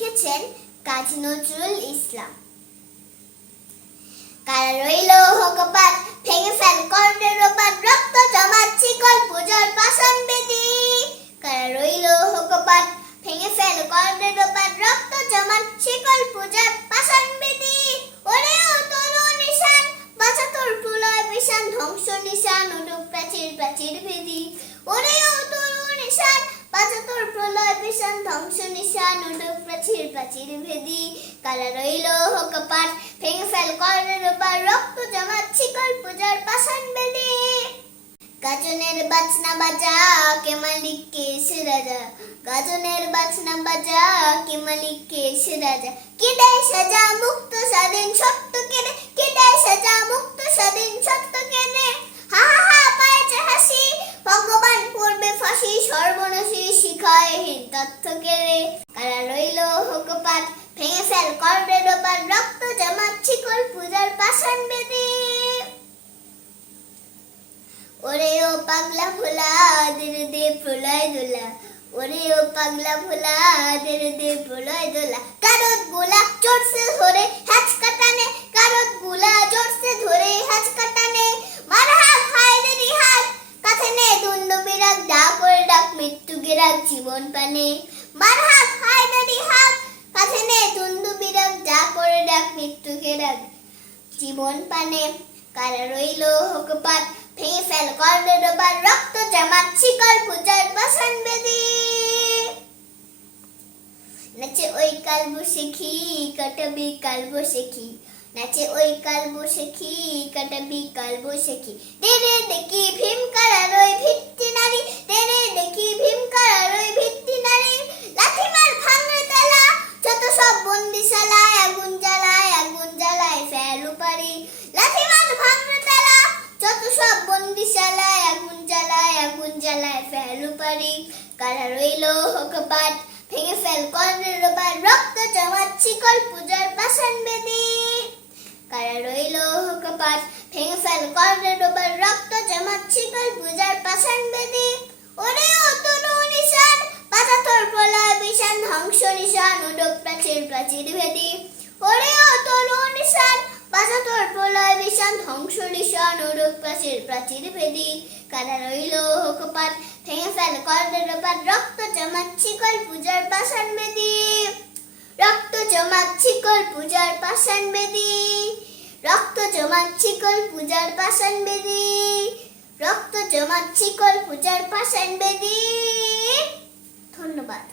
লিখেছেন কাজী নজরুল ইসলাম। কারা রইল ভেঙে ফেল কর্ণের রক্ত পূজার বেদি। কারা রইল ভেঙে ফেল কর্ণের রক্ত শিকল পূজার বেদি। ওরে ও নিশান বাঁচা তোর প্রলয় বিশান ধ্বংস নিশান উডুক প্রাচীর প্রাচীর ভেদি। ওরে ও তরু নিশান বাঁচা তোর প্রলয় বিশান ধ্বংস নিশান উডুক প্রাচীর প্রাচীর ভেদি কারা রইল হকপাত ভেঙে ফেল কর্ণের ওপার রক্ত জমাচ্ছি কল পূজার পাষাণ বেদি। গাজনের বাজনা বাজা, কে মালিক, কে রাজা? গাজনের বাজনা বাজা, কে মালিক, কে রাজা? কে দেয় সাজা মুক্ত স্বাধীন সত্য কেনে কে দেয় সাজা মুক্ত স্বাধীন সত্য কেনে হা হা হা পায়েছে হাসি, ভগবান পড়বে ফাঁসি, সর্বনাশী শিখায় হীন তথ্য কেড়ে। কারা রইল হোকপাত ভেঙে ফেল কর্ণের ওপার রক্ত জমাচ্ছি কল পূজার পাষাণ বেদী ওরে ও পাগলা ভোলা দের দে প্রলয় দোলা। ওরে ও পাগলা ভোলা দের দে প্রলয় দোলা। কারত গোলা চড়ছে ধরে হ্যাচ কাটানে, কারত গোলা চড়ছে ধরে হ্যাচ কাটানে। মারা হায় রে রিহাত কাছে নে বিরাগ ডা করে ডাক মৃত্যু গেরাক জীবন পানে মারা হায় রে রিহাত কাছে নে বিরাগ ডা করে ডাক মৃত্যু গেরাক জীবন পানে কারা রইল হকপাত কর্ণের ওবার রক্ত জামাত শিকল পূজার বাসন বেদি নাচে ওই কাল বসেখি কাটবি কাল বসেখি নাচে ওই কাল বসেখি কাটবি কাল বসে খি দেখি ভীম কালার ওই ভিত্তি জ্বালায় ফেলু পারি কারা রইল হকপাত ভেঙে ফেল রক্ত জমাচ্ছি কল পূজার বেদি কারা রইল হকপাত ভেঙে ফেল রক্ত জমাচ্ছি কল পূজার বেদি ওরে তরু নিশান বাধা তোর প্রলয় বিশান ধ্বংস নিশান উডক প্রাচীর প্রাচীর ভেদি ওরে ও তরু নিশান বাধা তোর প্রলয় বিশান ধ্বংস নিশান প্রাচীর প্রাচীর ভেদি কারা রইল হকপাত ভেঙে ফেল কর্ণের রোবার রক্ত জমাচ্ছি কল পূজার পাষাণ বেদি রক্ত জমাচ্ছি কল পূজার পাষাণ বেদি রক্ত জমাচ্ছি কল পূজার পাষাণ বেদি রক্ত জমাচ্ছি কল পূজার ধন্যবাদ